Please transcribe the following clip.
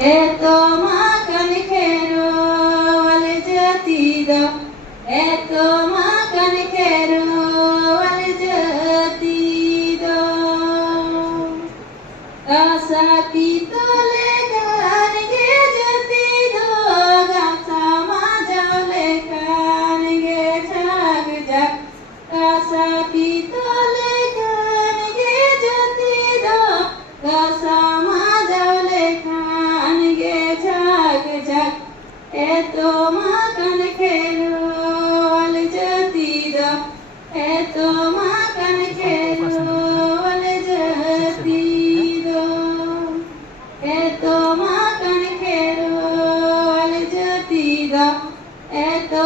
eto makan kero wal jatido, eto makan kero wal jatido. Kasapito lekan ge jatido, gasama jole kan ge jag jag. Kasapito lekan ge jatido, gasama jole kan ge jag jag. Eto makan kero wal jatido, eto makan kero wal jatido, eto makan kero wal jatido, eto